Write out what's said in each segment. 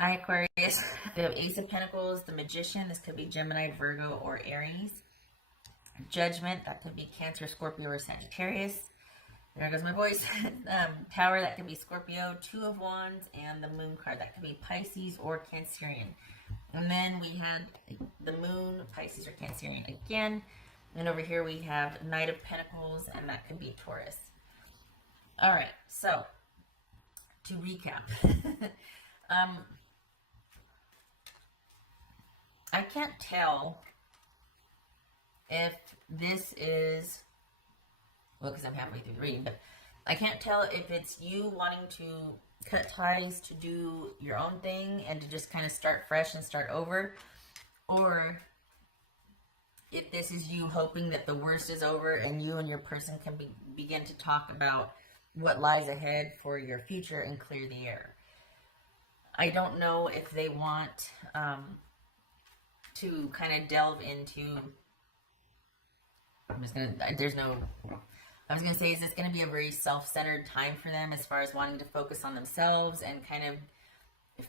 Hi, Aquarius. We have Ace of Pentacles, the Magician. This could be Gemini, Virgo, or Aries. Judgment. That could be Cancer, Scorpio, or Sagittarius. There goes my voice. Tower. That could be Scorpio. Two of Wands. And the Moon card. That could be Pisces or Cancerian. And then we had the Moon, Pisces, or Cancerian again. And over here we have Knight of Pentacles, and that could be Taurus. All right. So, to recap. I can't tell if this is, well, because I'm halfway through the reading, but I can't tell if it's you wanting to cut ties to do your own thing and to just kind of start fresh and start over, or if this is you hoping that the worst is over and you and your person can begin to talk about what lies ahead for your future and clear the air. I don't know if they want to kind of delve into, I was going to say, is this going to be a very self-centered time for them as far as wanting to focus on themselves and kind of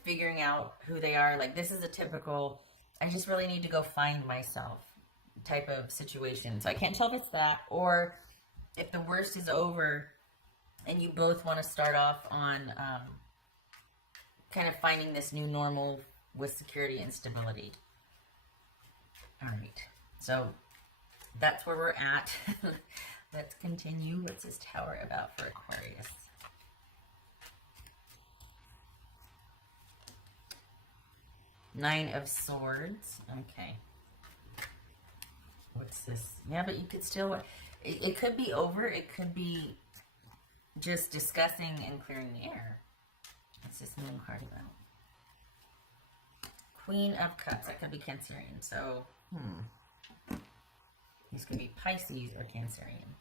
figuring out who they are? Like, this is a typical, I just really need to go find myself type of situation. So I can't tell if it's that, or if the worst is over and you both want to start off on kind of finding this new normal with security and stability. All right, so that's where we're at. Let's continue. What's this Tower about for Aquarius? Nine of Swords. Okay. What's this? Yeah, but you could still, it could be over. It could be just discussing and clearing the air. What's this Moon card about? Queen of Cups. That could be Cancerian. So, These could be Pisces or Cancerian.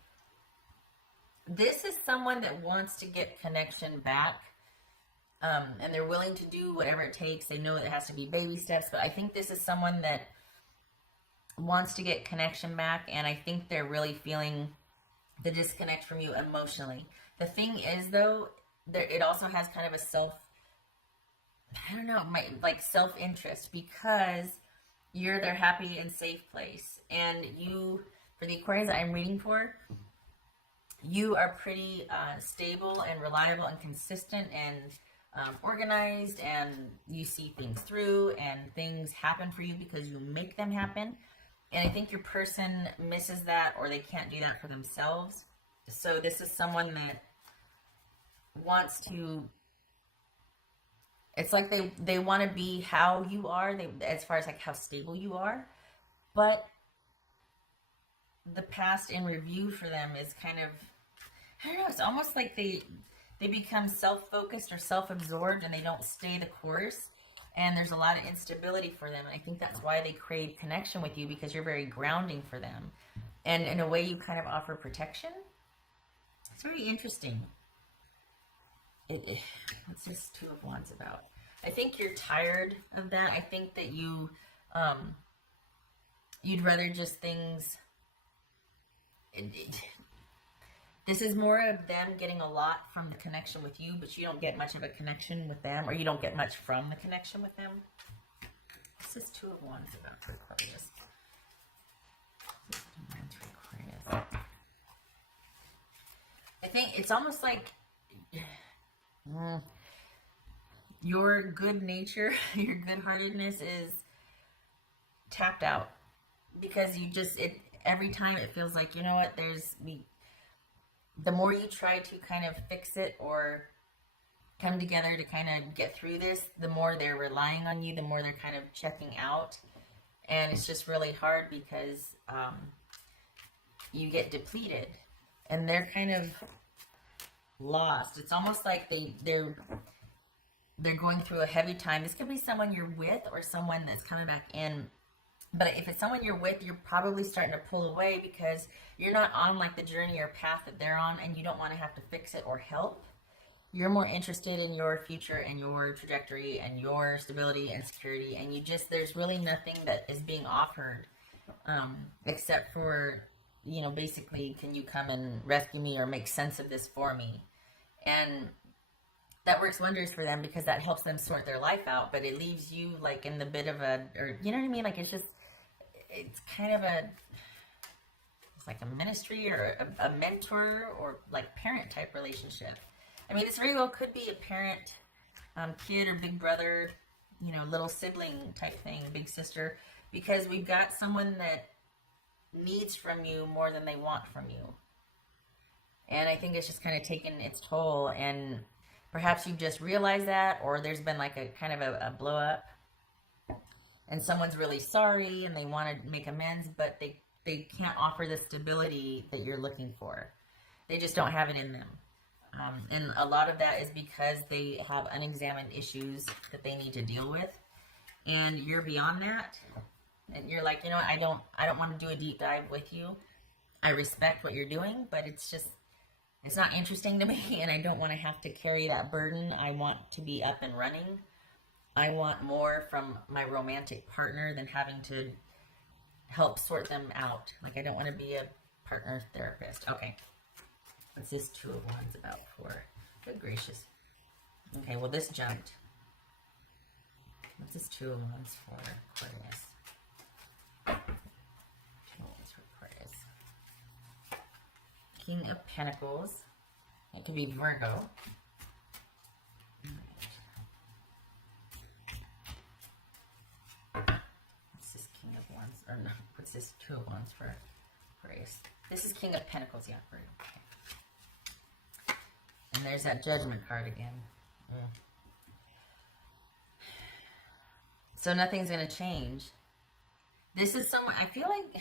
This is someone that wants to get connection back. And they're willing to do whatever it takes. They know it has to be baby steps. But I think this is someone that wants to get connection back. And I think they're really feeling the disconnect from you emotionally. The thing is, though, it also has kind of a self-interest, because you're their happy and safe place. And you, for the Aquarius I'm reading for, you are pretty stable and reliable and consistent and organized, and you see things through, and things happen for you because you make them happen. And I think your person misses that, or they can't do that for themselves. So this is someone that wants to, it's like they want to be how you are, as far as like how stable you are, but the past in review for them is kind of, I don't know, it's almost like they become self-focused or self-absorbed, and they don't stay the course, and there's a lot of instability for them. And I think that's why they crave connection with you, because you're very grounding for them, and in a way you kind of offer protection. It's very interesting. What's this Two of Wands about? I think you're tired of that. I think that you, you'd rather just things, this is more of them getting a lot from the connection with you, but you don't get much of a connection with them, or you don't get much from the connection with them. What's this Two of Wands about for Aquarius? I think it's almost like your good nature, your good-heartedness is tapped out, because you just, every time it feels like, you know what, the more you try to kind of fix it or come together to kind of get through this, the more they're relying on you, the more they're kind of checking out. And it's just really hard, because you get depleted and they're kind of lost. It's almost like they're going through a heavy time. This could be someone you're with or someone that's coming back in. But if it's someone you're with, you're probably starting to pull away, because you're not on like the journey or path that they're on, and you don't want to have to fix it or help. You're more interested in your future and your trajectory and your stability and security, and there's really nothing that is being offered except for, basically, can you come and rescue me or make sense of this for me? And that works wonders for them because that helps them sort their life out, but it leaves you like in the bit of a, or you know what I mean? Like it's kind of it's like a ministry or a mentor or like parent type relationship. I mean, this very well could be a parent, kid or big brother, you know, little sibling type thing, big sister, because we've got someone that needs from you more than they want from you. And I think it's just kind of taken its toll, and perhaps you've just realized that, or there's been like a kind of a blow up, and someone's really sorry and they want to make amends, but they can't offer the stability that you're looking for. They just don't have it in them. And a lot of that is because they have unexamined issues that they need to deal with, and you're beyond that. And you're like, you know what, I don't want to do a deep dive with you. I respect what you're doing, but it's not interesting to me, and I don't want to have to carry that burden. I want to be up and running. I want more from my romantic partner than having to help sort them out. Like, I don't want to be a partner therapist. Okay. What's this Two of Wands about for? Good gracious. Okay, well, this jumped. What's this Two of Wands for Aquarius? Two of Wands for Aquarius. King of Pentacles. It could be Virgo. What's this King of Wands? Or no, what's this Two of Wands for Aquarius? This is King of Pentacles, yeah, Virgo. Okay. And there's that Judgment card again. So nothing's going to change. This is someone, I feel like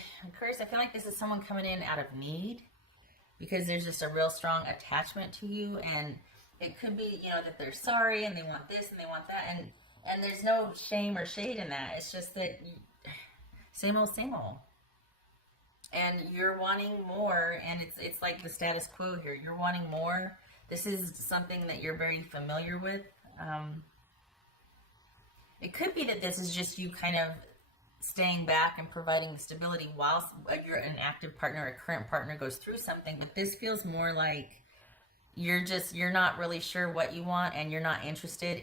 this is someone coming in out of need, because there's just a real strong attachment to you, and it could be, you know, that they're sorry and they want this and they want that, and there's no shame or shade in that. It's just that same old, and you're wanting more, and it's like the status quo here. You're wanting more. This is something that you're very familiar with. It could be that this is just you kind of staying back and providing stability while you're an active partner, a current partner goes through something, but this feels more like you're not really sure what you want, and you're not interested.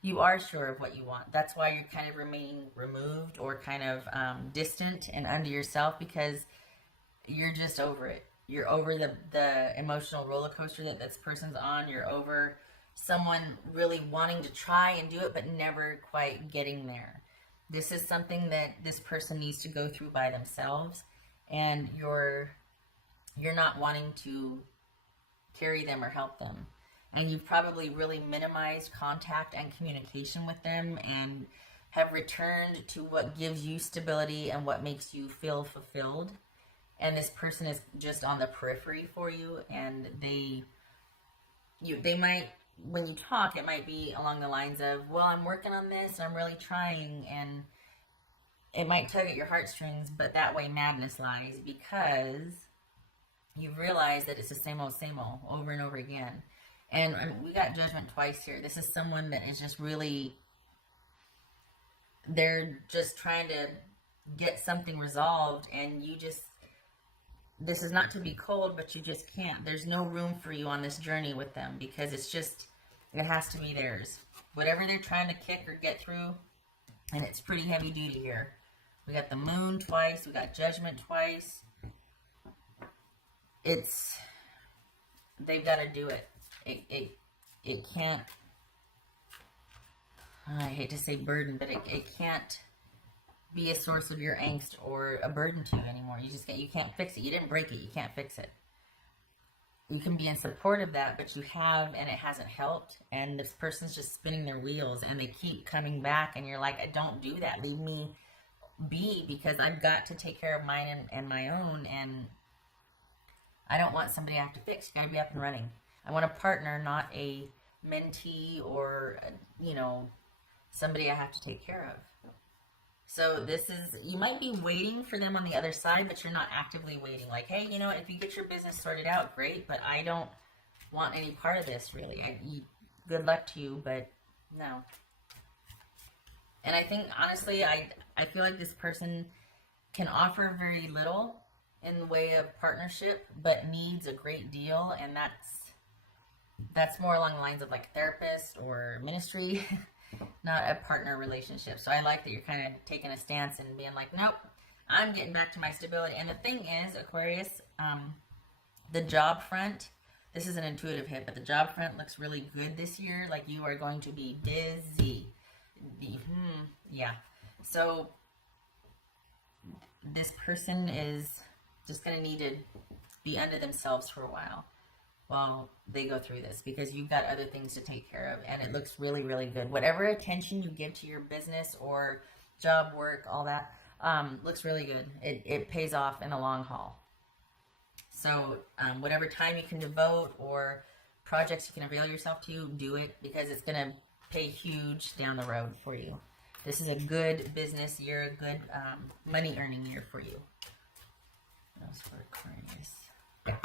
You are sure of what you want. That's why you're kind of remaining removed or kind of distant and under yourself, because you're just over it. You're over the emotional roller coaster that this person's on. You're over someone really wanting to try and do it, but never quite getting there. This is something that this person needs to go through by themselves, and you're not wanting to carry them or help them. And you've probably really minimized contact and communication with them, and have returned to what gives you stability and what makes you feel fulfilled. And this person is just on the periphery for you, and they might, when you talk, it might be along the lines of, well, I'm working on this, I'm really trying, and it might tug at your heartstrings, but that way madness lies, because you've realized that it's the same old over and over again. And we got Judgment twice here. This is someone that is just really, they're just trying to get something resolved, and this is not to be cold, but you just can't. There's no room for you on this journey with them, because it has to be theirs. Whatever they're trying to kick or get through, and it's pretty heavy duty here. We got the Moon twice, we got Judgment twice. They've got to do it. It can't, I hate to say burden, but it can't be a source of your angst or a burden to you anymore. You can't fix it. You didn't break it. You can't fix it. You can be in support of that, but you have, and it hasn't helped. And this person's just spinning their wheels, and they keep coming back, and you're like, don't do that. Leave me be, because I've got to take care of mine and my own, and I don't want somebody I have to fix. You got to be up and running. I want a partner, not a mentee or, somebody I have to take care of. So you might be waiting for them on the other side, but you're not actively waiting. Like, hey, if you get your business sorted out, great, but I don't want any part of this, really. Good luck to you, but no. And I think, honestly, I feel like this person can offer very little in the way of partnership, but needs a great deal, and That's more along the lines of like therapist or ministry, not a partner relationship. So I like that you're kind of taking a stance and being like, nope, I'm getting back to my stability. And the thing is, Aquarius, the job front, this is an intuitive hit, but the job front looks really good this year. Like you are going to be busy. Yeah. So this person is just going to need to be under themselves for a while they go through this, because you've got other things to take care of, and it looks really, really good. Whatever attention you give to your business or job work, all that, looks really good. It pays off in the long haul. So whatever time you can devote or projects you can avail yourself to, do it, because it's going to pay huge down the road for you. This is a good business year, a good money earning year for you. That was for Aquarius. Yeah.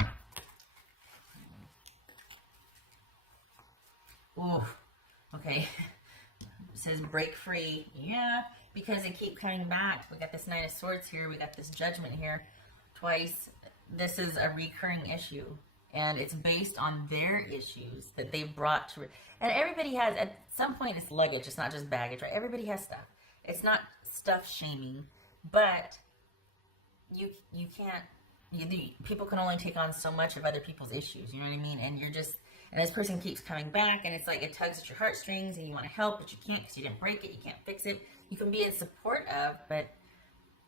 Oh, okay. It says break free. Yeah, because they keep coming back. We got this Nine of Swords here. We got this Judgment here twice. This is a recurring issue, and it's based on their issues that they brought to it. And everybody has, at some point, it's luggage. It's not just baggage, right? Everybody has stuff. It's not stuff shaming, but you can't. People can only take on so much of other people's issues. You know what I mean? And you're just. And this person keeps coming back, and it's like it tugs at your heartstrings, and you want to help, but you can't because you didn't break it. You can't fix it. You can be in support of, but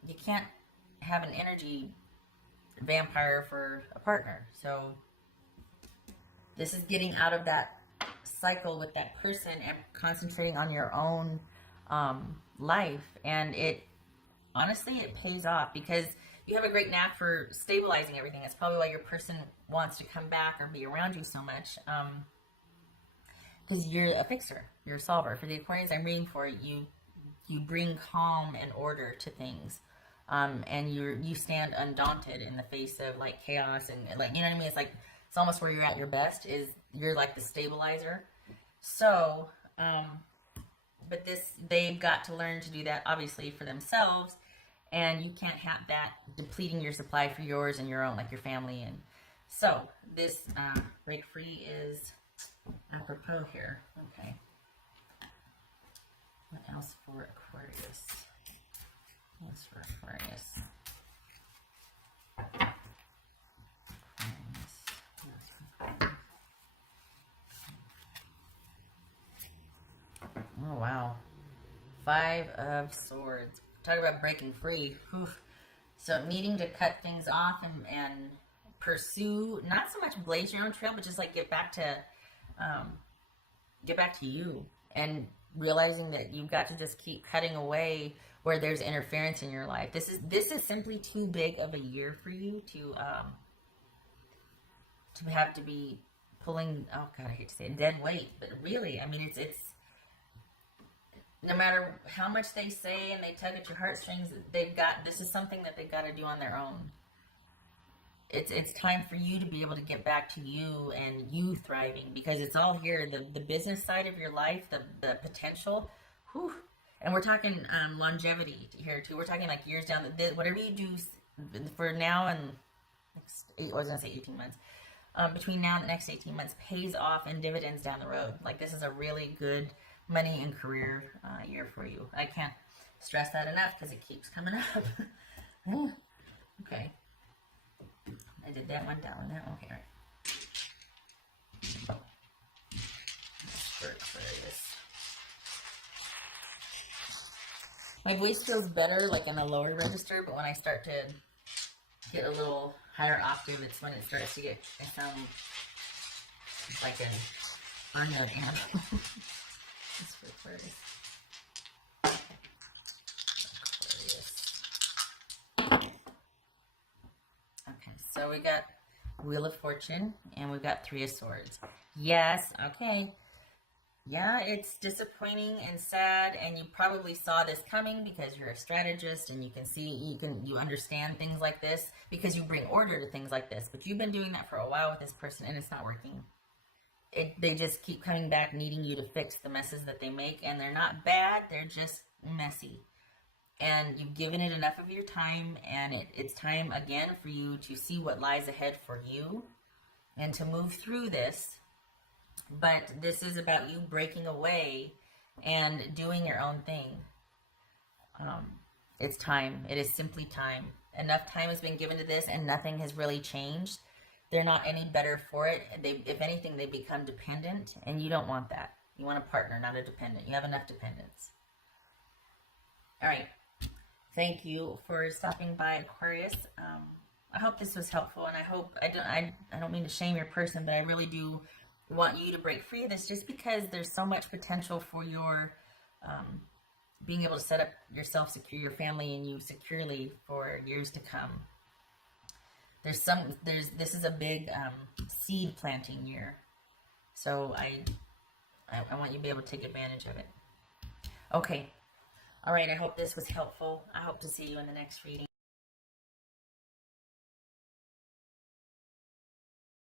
you can't have an energy vampire for a partner. So this is getting out of that cycle with that person and concentrating on your own life. And it honestly, it pays off, because you have a great knack for stabilizing everything. That's probably why your person wants to come back or be around you so much. Because you're a fixer. You're a solver. For the Aquarians I'm reading for, you bring calm and order to things. And you stand undaunted in the face of like chaos and like, you know what I mean? It's like, it's almost where you're at your best, is you're like the stabilizer. So, but they've got to learn to do that obviously for themselves. And you can't have that depleting your supply for yours and your own, like your family. And so this break free is apropos here. Okay. What else for Aquarius? What's for Aquarius? Oh, wow. 5 of Swords. Talk about breaking free. Oof. So needing to cut things off and pursue, not so much blaze your own trail, but just like get back to you, and realizing that you've got to just keep cutting away where there's interference in your life. This is simply too big of a year for you to have to be pulling, oh God, I hate to say it, dead weight, but really, I mean, it's no matter how much they say and they tug at your heartstrings, this is something that they've got to do on their own. It's time for you to be able to get back to you and you thriving, because it's all here. The business side of your life, the potential, whew. And we're talking longevity here too. We're talking like years down. Whatever you do for now and I was going to say 18 months. Between now and the next 18 months pays off in dividends down the road. Like this is a really good money and career year for you. I can't stress that enough because it keeps coming up. Okay. I did that one down there. Okay, right. For Aquarius. My voice feels better like in a lower register, but when I start to get a little higher octave, it's when it starts to get, it sounds like a burn note amp. It's for Aquarius. Okay, so we got Wheel of Fortune, and we've got 3 of Swords. Yes, okay. Yeah, it's disappointing and sad, and you probably saw this coming because you're a strategist and you can see, you understand things like this because you bring order to things like this. But you've been doing that for a while with this person, and it's not working. They just keep coming back needing you to fix the messes that they make, and they're not bad, they're just messy. And you've given it enough of your time, and it's time again for you to see what lies ahead for you and to move through this But this is about you breaking away and doing your own thing. Um, it's time. It is simply time. Enough time has been given to this, and nothing has really changed. They're not any better for it. They, if anything, they become dependent, and you don't want that. You want a partner, not a dependent. You have enough dependence. All right. Thank you for stopping by, Aquarius. I hope this was helpful, and I hope I don't mean to shame your person, but I really do want you to break free of this, just because there's so much potential for your being able to set up yourself secure, your family, and you securely for years to come. This is a big seed planting year, so I want you to be able to take advantage of it. Okay. All right, I hope this was helpful. I hope to see you in the next reading.